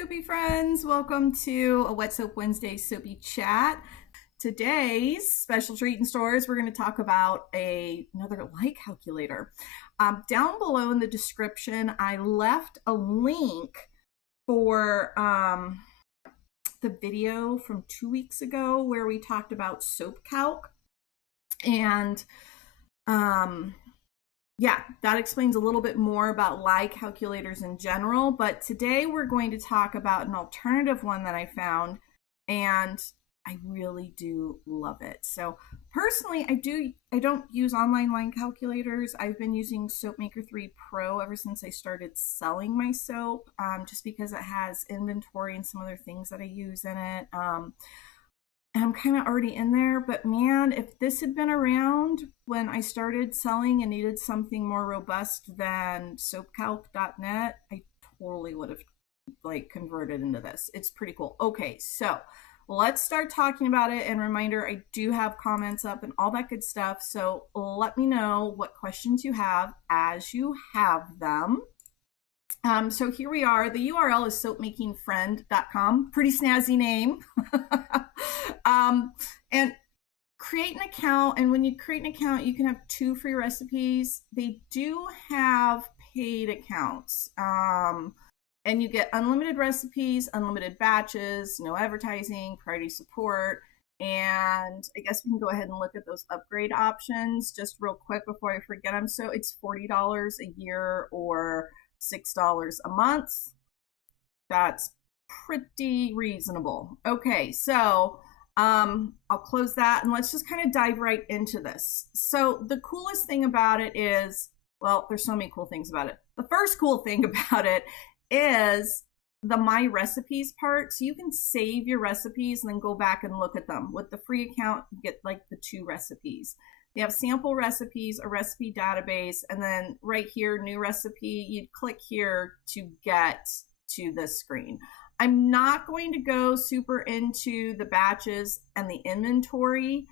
Soapy friends, welcome to a Wet Soap Wednesday Soapy chat. Today's special treat in stores, we're going to talk about another light calculator. Down below in the description, I left a link for the video from 2 weeks ago where we talked about soap calc. And yeah, that explains a little bit more about lie calculators in general, but today we're going to talk about an alternative one that I found, and I really do love it. So personally, I don't use online line calculators. I've been using Soapmaker 3 Pro ever since I started selling my soap, just because it has inventory and some other things that I use in it. And I'm kind of already in there, but man, if this had been around when I started selling and needed something more robust than soapcalc.net, I totally would have converted into this. It's pretty cool. Okay, so let's start talking about it. And reminder, I do have comments up and all that good stuff. So let me know what questions you have as you have them. So here we are. The URL is soapmakingfriend.com. Pretty snazzy name. And create an account. And when you create an account, you can have 2 free recipes. They do have paid accounts. And you get unlimited recipes, unlimited batches, no advertising, priority support. And I guess we can go ahead and look at those upgrade options just real quick before I forget them. So it's $40 a year or $6 a month. That's pretty reasonable. Okay, so I'll close that and let's just kind of dive right into this. So the coolest thing about it is, well, there's so many cool things about it. The first cool thing about it is the My Recipes part. So you can save your recipes and then go back and look at them. With the free account, you get like the 2 recipes. They have sample recipes, a recipe database, and then right here, new recipe, you'd click here to get to this screen. I'm not going to go super into the batches and the inventory,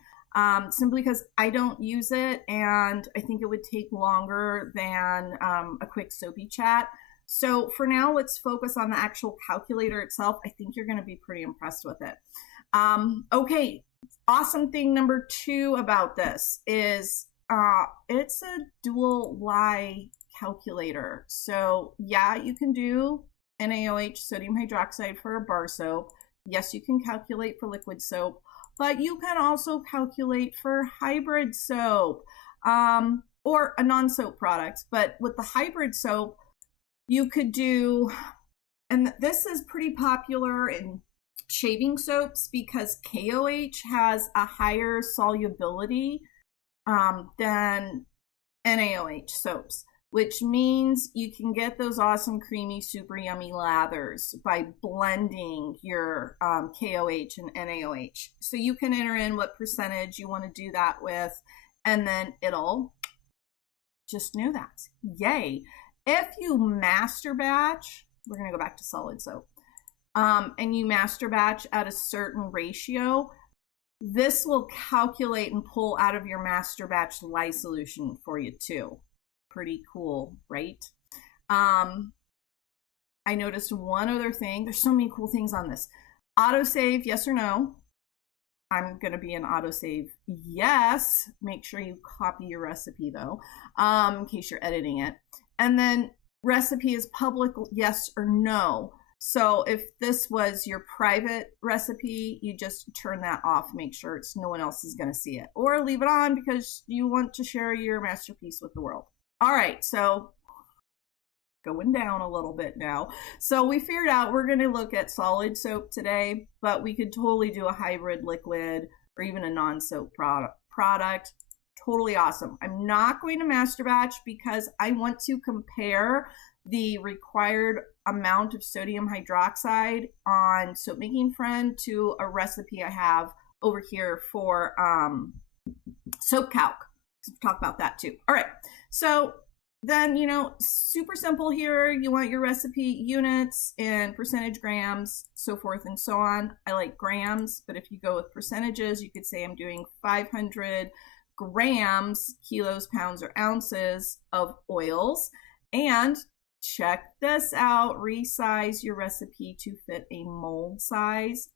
simply because I don't use it, and I think it would take longer than a quick Soapy chat. So for now, let's focus on the actual calculator itself. I think you're going to be pretty impressed with it. Okay. Awesome thing number 2 about this is it's a dual lie calculator. So yeah, you can do NaOH, sodium hydroxide, for a bar soap. Yes, you can calculate for liquid soap, but you can also calculate for hybrid soap or a non-soap product. But with the hybrid soap, you could do, and this is pretty popular in shaving soaps because KOH has a higher solubility than NaOH soaps, which means you can get those awesome, creamy, super yummy lathers by blending your KOH and NaOH. So you can enter in what percentage you want to do that with, and then it'll just know that. Yay. If you master batch, we're going to go back to solid soap. And you master batch at a certain ratio, this will calculate and pull out of your master batch lye solution for you too. Pretty cool, right? I noticed one other thing. There's so many cool things on this. Autosave, yes or no? I'm going to be an autosave yes. Make sure you copy your recipe though, in case you're editing it. And then recipe is public, yes or no. So if this was your private recipe, you just turn that off, make sure no one else is going to see it, or leave it on because you want to share your masterpiece with the world. All right, so going down a little bit now. So we figured out we're going to look at solid soap today, but we could totally do a hybrid liquid or even a non-soap product. Totally awesome. I'm not going to master batch because I want to compare the required amount of sodium hydroxide on Soapmaking Friend to a recipe I have over here for soap calc. We'll talk about that too. All right. So then, super simple here. You want your recipe units and percentage grams, so forth and so on. I like grams, but if you go with percentages, you could say I'm doing 500 grams, kilos, pounds, or ounces of oils. And check this out. Resize your recipe to fit a mold size.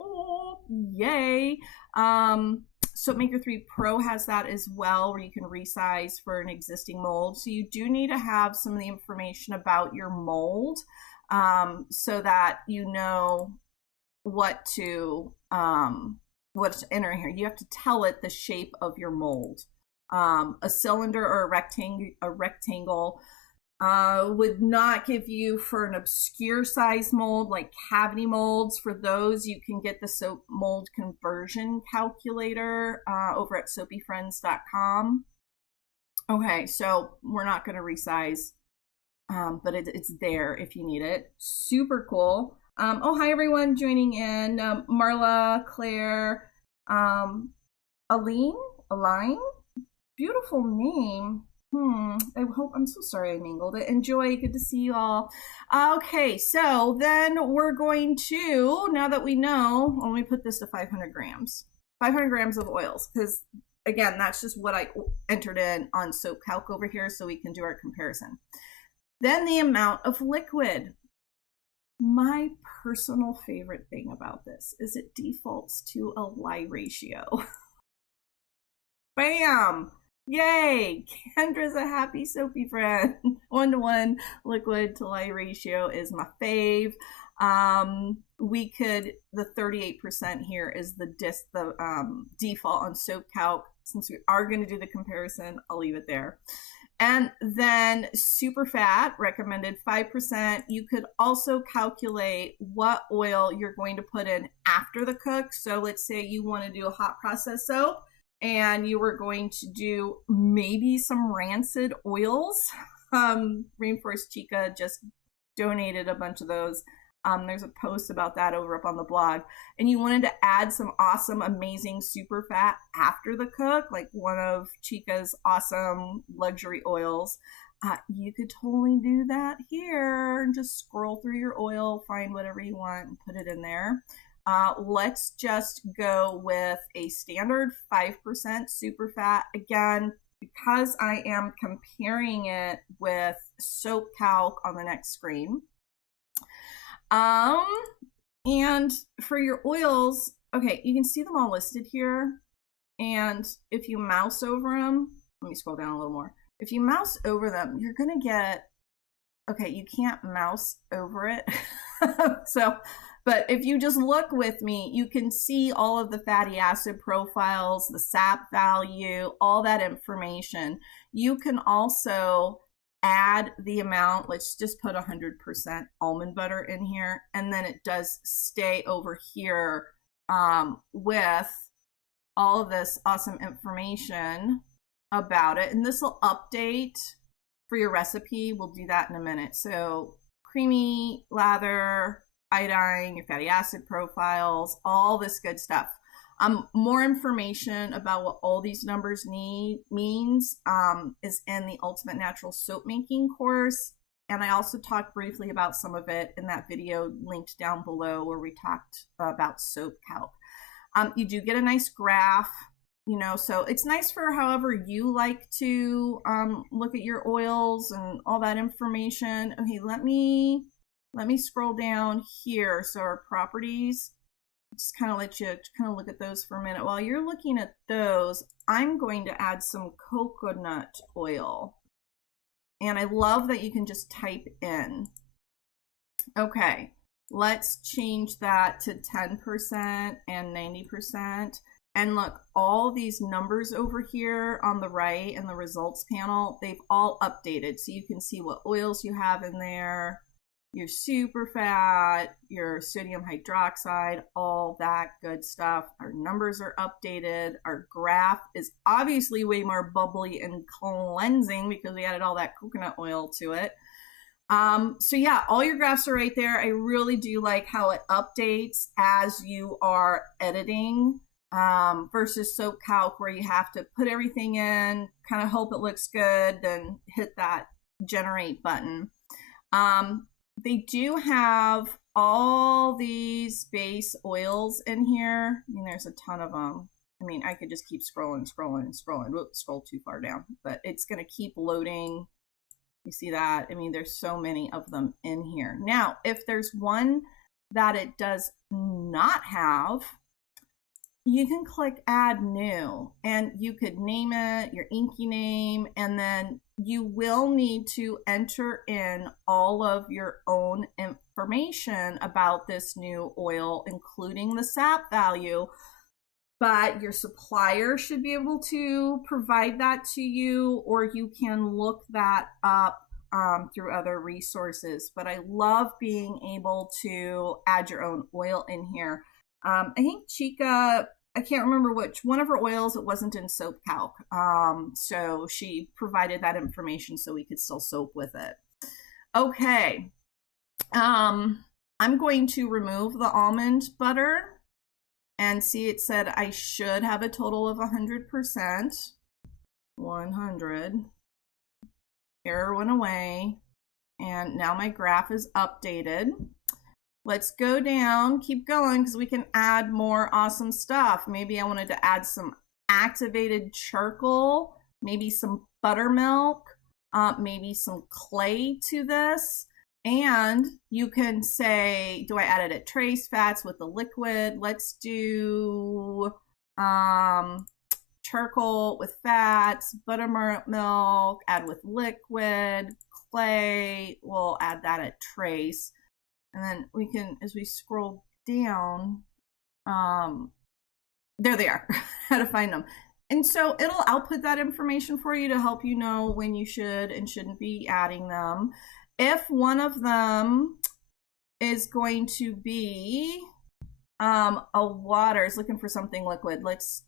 Oh, yay. Soapmaker 3 Pro has that as well, where you can resize for an existing mold. So you do need to have some of the information about your mold, so that you know what to enter here. You have to tell it the shape of your mold. A cylinder or a rectangle would not give you for an obscure size mold like cavity molds. For those, you can get the soap mold conversion calculator over at soapyfriends.com. Okay, so we're not going to resize, but it's there if you need it. Super cool. Oh, hi everyone joining in. Marla, Claire, Aline, beautiful name. I'm so sorry I mangled it. Enjoy, good to see you all. Okay, so then we're going to, now that we know, let me put this to 500 grams. 500 grams of oils, because again, that's just what I entered in on Soap Calc over here, so we can do our comparison. Then the amount of liquid. My personal favorite thing about this is it defaults to a lye ratio. Bam! Yay! Kendra's a happy soapy friend. 1-to-1 liquid to lye ratio is my fave. The 38% here is the default on Soap Calc. Since we are going to do the comparison, I'll leave it there. And then super fat, recommended 5%. You could also calculate what oil you're going to put in after the cook. So let's say you want to do a hot process soap and you were going to do maybe some rancid oils. Rainforest Chica just donated a bunch of those. There's a post about that over up on the blog. And you wanted to add some awesome, amazing super fat after the cook, like one of Chica's awesome luxury oils. You could totally do that here and just scroll through your oil, find whatever you want and put it in there. Let's just go with a standard 5% super fat. Again, because I am comparing it with Soap Calc on the next screen. And for your oils, okay, you can see them all listed here. And if you mouse over them, let me scroll down a little more. If you mouse over them, you're going to get, okay, you can't mouse over it. But if you just look with me, you can see all of the fatty acid profiles, the sap value, all that information. You can also add the amount. Let's just put 100% almond butter in here, and then it does stay over here with all of this awesome information about it, and this will update for your recipe. We'll do that in a minute. So creamy lather, iodine, your fatty acid profiles, all this good stuff. More information about what all these numbers means is in the Ultimate Natural Soap Making course. And I also talked briefly about some of it in that video linked down below where we talked about Soap Calc. You do get a nice graph, you know, so it's nice for however you like to look at your oils and all that information. Okay, let me scroll down here. So our properties, just kind of let you kind of look at those for a minute. While you're looking at those, I'm going to add some coconut oil. And I love that you can just type in. Okay, let's change that to 10% and 90%. And look, all these numbers over here on the right in the results panel, they've all updated. So you can see what oils you have in there, your super fat, your sodium hydroxide, all that good stuff. Our numbers are updated. Our graph is obviously way more bubbly and cleansing because we added all that coconut oil to it. So yeah, all your graphs are right there. I really do like how it updates as you are editing versus Soap Calc where you have to put everything in, kind of hope it looks good, then hit that generate button. They do have all these base oils in here. I mean, there's a ton of them. I mean, I could just keep scrolling. Whoops, scroll too far down. But it's going to keep loading, You see that? I mean, there's so many of them in here. Now, if there's one that it does not have, you can click add new and you could name it your inky name, and then you will need to enter in all of your own information about this new oil, including the sap value. But your supplier should be able to provide that to you, or you can look that up through other resources. But I love being able to add your own oil in here. I think Chica, I can't remember which one of her oils, it wasn't in Soap Calc. So she provided that information so we could still soap with it. Okay. I'm going to remove the almond butter and see, it said I should have a total of 100%. 100. Error went away. And now my graph is updated. Let's go down, keep going, because we can add more awesome stuff. Maybe I wanted to add some activated charcoal, maybe some buttermilk, maybe some clay to this. And you can say, do I add it at trace fats with the liquid? Let's do charcoal with fats, buttermilk, add with liquid, clay, we'll add that at trace. And then we can, as we scroll down, there they are, how to find them. And so it'll output that information for you to help you know when you should and shouldn't be adding them. If one of them is going to be a water, is looking for something liquid, let's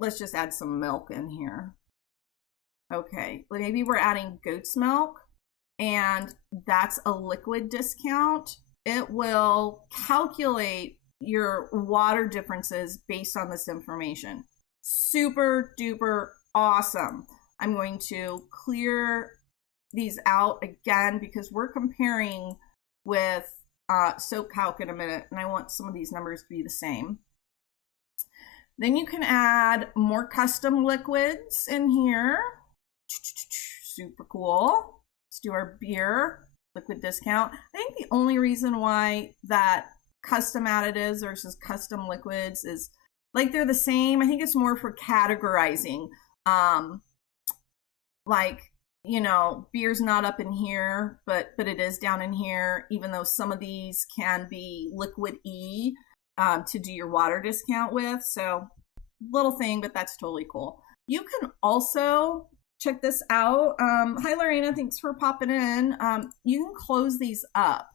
just add some milk in here. Okay, maybe we're adding goat's milk, and that's a liquid discount. It will calculate your water differences based on this information. Super duper awesome. I'm going to clear these out again because we're comparing with Soap Calc in a minute, and I want some of these numbers to be the same. Then you can add more custom liquids in here. Super cool. Let's do our beer liquid discount. I think the only reason why that custom additives versus custom liquids is like they're the same. I think it's more for categorizing. Like, you know, beer's not up in here, but it is down in here, even though some of these can be liquid-y to do your water discount with. So little thing, but that's totally cool. You can also check this out. Hi, Lorena, thanks for popping in. You can close these up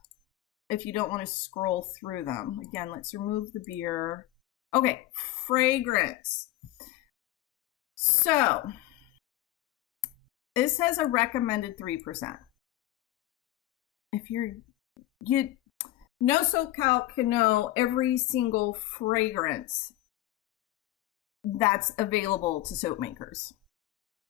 if you don't want to scroll through them. Again, let's remove the beer. Okay, fragrance. So it says a recommended 3%. If no Soap Calc can know every single fragrance that's available to soap makers.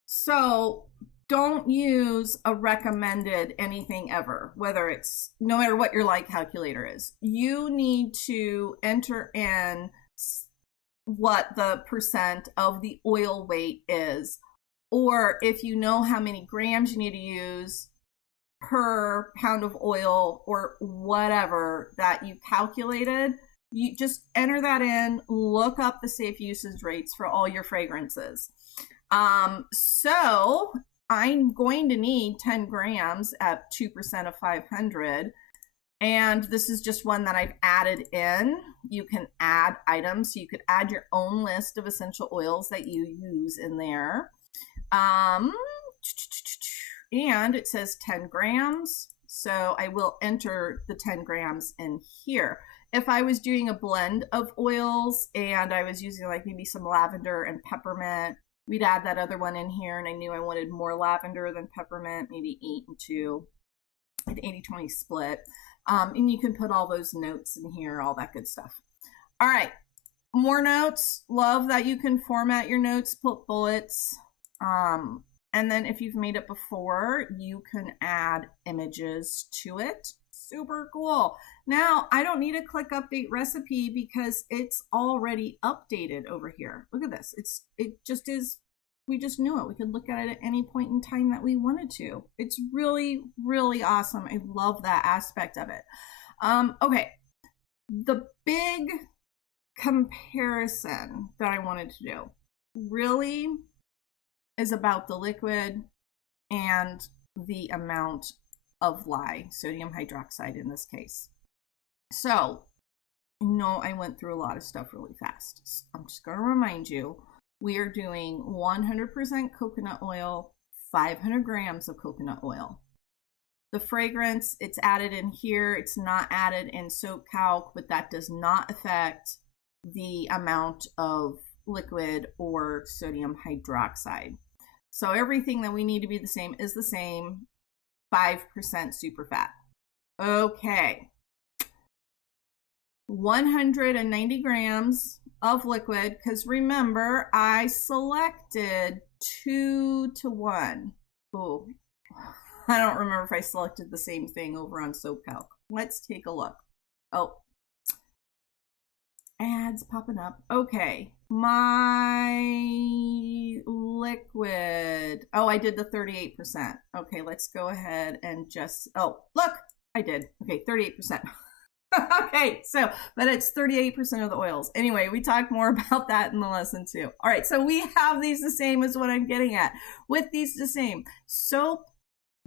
So don't use a recommended anything ever, whether it's, no matter what your like calculator is. You need to enter in what the percent of the oil weight is, or if you know how many grams you need to use per pound of oil or whatever that you calculated, you just enter that in, look up the safe usage rates for all your fragrances. So I'm going to need 10 grams at 2% of 500. And this is just one that I've added in. You can add items. So you could add your own list of essential oils that you use in there. And it says 10 grams. So I will enter the 10 grams in here. If I was doing a blend of oils and I was using like maybe some lavender and peppermint, we'd add that other one in here, and I knew I wanted more lavender than peppermint, maybe 8 and 2, an 80-20 split. And you can put all those notes in here, all that good stuff. All right, more notes. Love that you can format your notes, put bullets. And then if you've made it before, you can add images to it. Super cool. Now, I don't need to click update recipe because it's already updated over here. Look at this. It just is we just knew it. We could look at it at any point in time that we wanted to. It's really, really awesome. I love that aspect of it. Okay, the big comparison that I wanted to do really is about the liquid and the amount of lye, sodium hydroxide in this case. So, no, I went through a lot of stuff really fast. I'm just going to remind you, we are doing 100% coconut oil, 500 grams of coconut oil. The fragrance, it's added in here. It's not added in soap calc, but that does not affect the amount of liquid or sodium hydroxide. So everything that we need to be the same is the same, 5% super fat. Okay. 190 grams of liquid, because remember, I selected 2 to 1. Oh, I don't remember if I selected the same thing over on Soap Calc. Let's take a look. Oh, ads popping up. Okay, my liquid. Oh, I did the 38%. Okay, let's go ahead and just, oh, look, I did. Okay, 38%. Okay, so, but it's 38% of the oils. Anyway, we talk more about that in the lesson too. All right, so we have these the same as what I'm getting at. With these the same,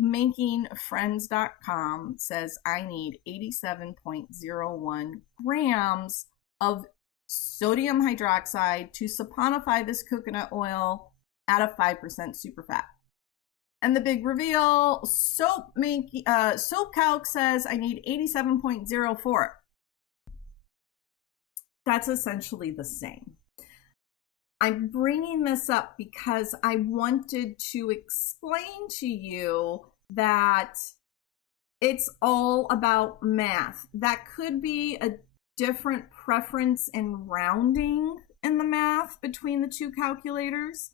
Soapmakingfriends.com says I need 87.01 grams of sodium hydroxide to saponify this coconut oil at a 5% super fat. And the big reveal, Soap Calc says I need 87.04. That's essentially the same. I'm bringing this up because I wanted to explain to you that it's all about math. That could be a different preference in rounding in the math between the two calculators.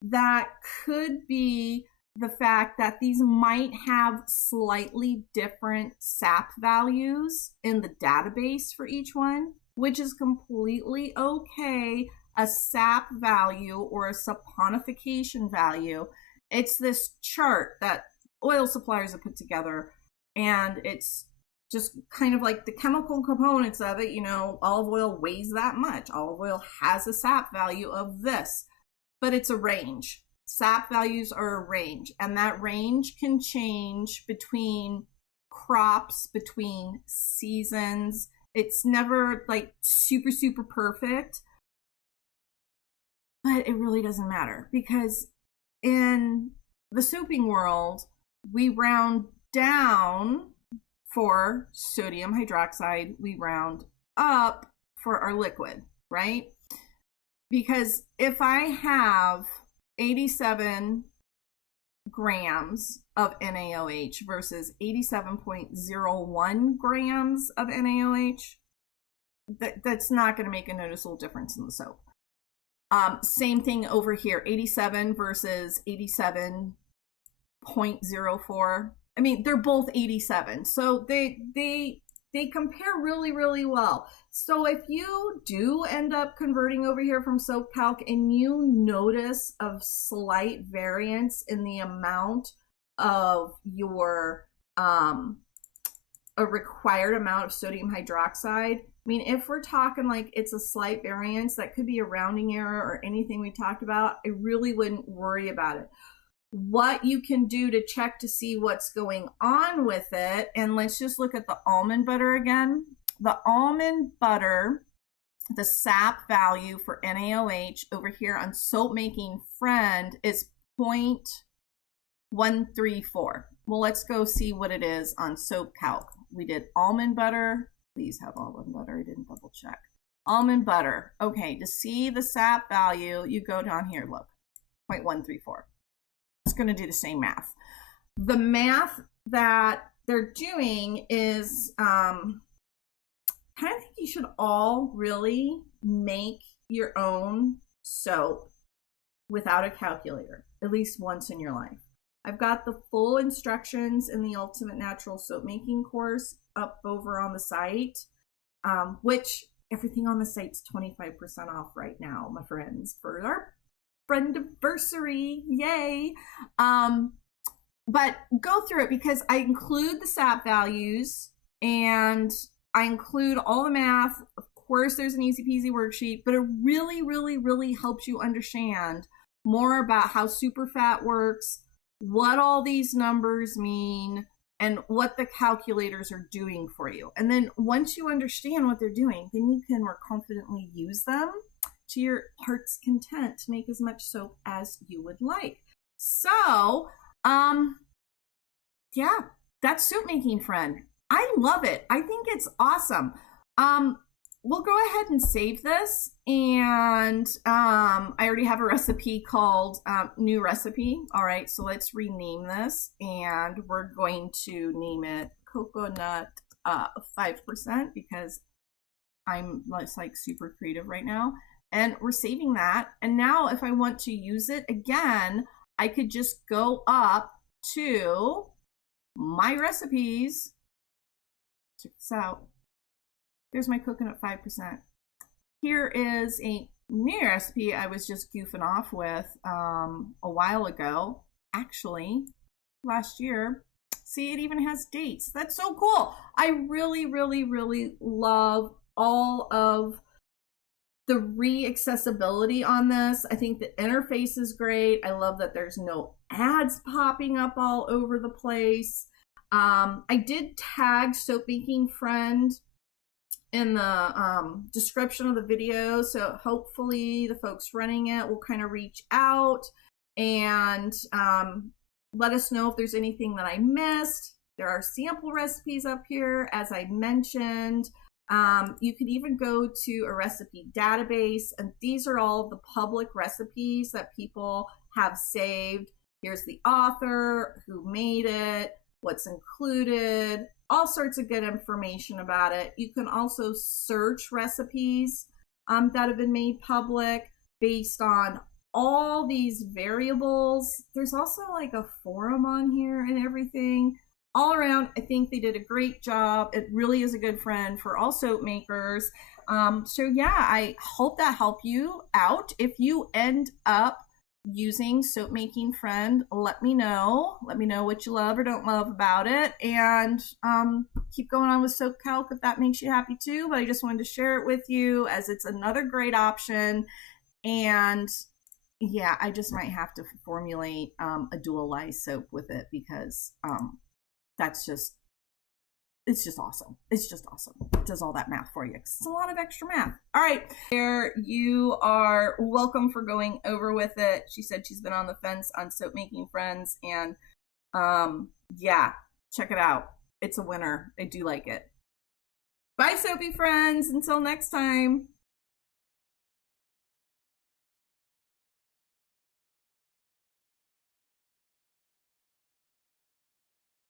That could be the fact that these might have slightly different SAP values in the database for each one, which is completely okay. A SAP value or a saponification value, it's this chart that oil suppliers have put together, and it's just kind of like the chemical components of it. You know, olive oil weighs that much. Olive oil has a SAP value of this, but it's a range. SAP values are a range, and that range can change between crops, between seasons. It's never like super, super perfect, but it really doesn't matter, because in the soaping world, we round down for sodium hydroxide, we round up for our liquid, right? Because if I have 87 grams of NaOH versus 87.01 grams of NaOH, that's not going to make a noticeable difference in the soap. Same thing over here, 87 versus 87.04. I mean, they're both 87, so they compare really, really well. So if you do end up converting over here from Soap Calc and you notice a slight variance in the amount of your a required amount of sodium hydroxide, I mean, if we're talking like it's a slight variance, that could be a rounding error or anything we talked about, I really wouldn't worry about it. What you can do to check to see what's going on with it, and let's just look at the almond butter again. The almond butter, the SAP value for NaOH over here on Soapmaking Friend is 0.134. Well, let's go see what it is on Soap Calc. We did almond butter. Please have almond butter. I didn't double check. Almond butter. Okay, to see the SAP value, you go down here, look, 0.134. It's going to do the same math. The math that they're doing is, I kind of think you should all really make your own soap without a calculator, at least once in your life. I've got the full instructions in the Ultimate Natural Soap Making course up over on the site, which everything on the site's 25% off right now, my friends, for our friendiversary, yay. But go through it because I include the SAP values and I include all the math. Of course, there's an easy peasy worksheet, but it really, really, really helps you understand more about how superfat works, what all these numbers mean, and what the calculators are doing for you. And then once you understand what they're doing, then you can more confidently use them to your heart's content to make as much soap as you would like. So, yeah, that's Soapmaking Friend. I love it. I think it's awesome. We'll go ahead and save this. And I already have a recipe called new recipe. All right, so let's rename this. And we're going to name it coconut 5% because I'm like super creative right now. And we're saving that. And now if I want to use it again, I could just go up to my recipes. Check this out. Here's my coconut 5%. Here is a new recipe I was just goofing off with a while ago. Actually, last year. See, it even has dates. That's so cool. I really, really, really love all of the re-accessibility on this. I think the interface is great. I love that there's no ads popping up all over the place. I did tag Soapmaking Friend in the description of the video, so hopefully the folks running it will kind of reach out and let us know if there's anything that I missed. There are sample recipes up here, as I mentioned. You can even go to a recipe database, and these are all the public recipes that people have saved. Here's the author, who made it, what's included, all sorts of good information about it. You can also search recipes that have been made public based on all these variables. There's also like a forum on here and everything. All around, I think they did a great job. It really is a good friend for all soap makers. So yeah, I hope that helped you out. If you end up using Soapmaking Friend, let me know. Let me know what you love or don't love about it. And keep going on with Soap Calc if that makes you happy too. But I just wanted to share it with you as it's another great option. And yeah, I just might have to formulate a dual lye soap with it because it's just awesome. It's just awesome. It does all that math for you. It's a lot of extra math. All right. There, you are welcome for going over with it. She said she's been on the fence on Soapmaking Friends, and yeah, check it out. It's a winner. I do like it. Bye, Soapy friends. Until next time.